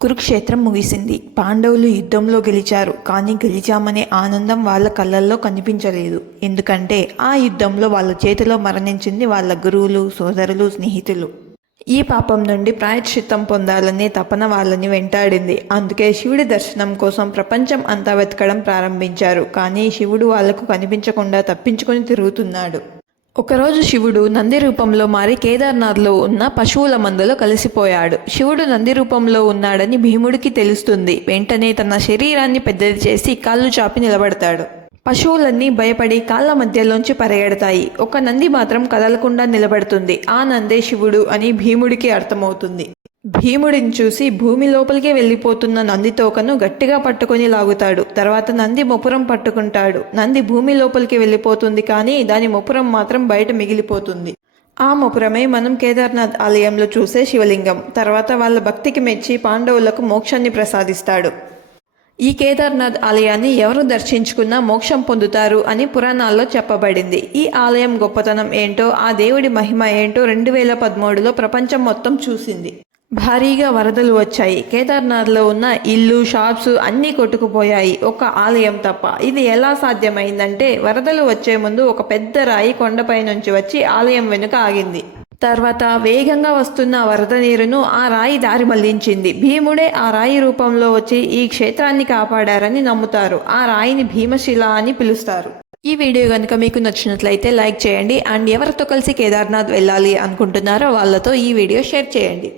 కురుక్షేత్రం ముగిసింది. పాండవులు యుద్ధంలో గెలిచారు. కానీ గెలిచామనే ఆనందం వాళ్ళ కళ్ళల్లో కనిపించలేదు. ఎందుకంటే ఆ యుద్ధంలో వాళ్ళ చేతిలో మరణించింది వాళ్ళ గురువులు, సోదరులు, స్నేహితులు. ఈ పాపం నుండి ప్రాయశ్చిత్తం పొందాలనే తపన వాళ్ళని వెంటాడింది. అందుకే శివుడి దర్శనం కోసం ప్రపంచం అంతా వెతకడం ప్రారంభించారు. కానీ శివుడు వాళ్లకు కనిపించకుండా తప్పించుకొని తిరుగుతున్నాడు. ఒకరోజు శివుడు నంది రూపంలో మారి కేదార్నాథ్లో ఉన్న పశువుల మందలో కలిసిపోయాడు. శివుడు నంది రూపంలో ఉన్నాడని భీముడికి తెలుస్తుంది. వెంటనే తన శరీరాన్ని పెద్దది చేసి కాళ్ళు చాపి నిలబడతాడు. పశువులన్నీ భయపడి కాళ్ళ మధ్యలోంచి పరిగెడతాయి. ఒక నంది మాత్రం కదలకుండా నిలబడుతుంది. ఆ నందే శివుడు అని భీముడికి అర్థమవుతుంది. భీముడిని చూసి భూమి లోపలికి వెళ్ళిపోతున్న నంది తోకను గట్టిగా పట్టుకొని లాగుతాడు. తర్వాత నంది మొపురం పట్టుకుంటాడు. నంది భూమి లోపలికి వెళ్ళిపోతుంది, కానీ దాని మొపురం మాత్రం బయట మిగిలిపోతుంది. ఆ మొపురమే మనం కేదార్నాథ్ ఆలయంలో చూసే శివలింగం. తర్వాత వాళ్ళ భక్తికి మెచ్చి పాండవులకు మోక్షాన్ని ప్రసాదిస్తాడు. ఈ కేదార్నాథ్ ఆలయాన్ని ఎవరు దర్శించుకున్నా మోక్షం పొందుతారు అని పురాణాల్లో చెప్పబడింది. ఈ ఆలయం గొప్పతనం ఏంటో, ఆ దేవుడి మహిమ ఏంటో 2013లో ప్రపంచం మొత్తం చూసింది. భారీగా వరదలు వచ్చాయి. కేదార్నాథ్లో ఉన్న ఇల్లు, షాప్స్ అన్నీ కొట్టుకుపోయాయి, ఒక ఆలయం తప్ప. ఇది ఎలా సాధ్యమైందంటే వరదలు వచ్చే ముందు ఒక పెద్ద రాయి కొండపై నుంచి వచ్చి ఆలయం వెనుక ఆగింది. తర్వాత వేగంగా వస్తున్న వరద నీరును ఆ రాయి దారి మళ్లించింది. భీముడే ఆ రాయి రూపంలో వచ్చి ఈ క్షేత్రాన్ని కాపాడారని నమ్ముతారు. ఆ రాయిని భీమశిల అని పిలుస్తారు. ఈ వీడియో కనుక మీకు నచ్చినట్లయితే లైక్ చేయండి. అండ్ ఎవరితో కలిసి కేదార్నాథ్ వెళ్ళాలి అనుకుంటున్నారో వాళ్ళతో ఈ వీడియో షేర్ చేయండి.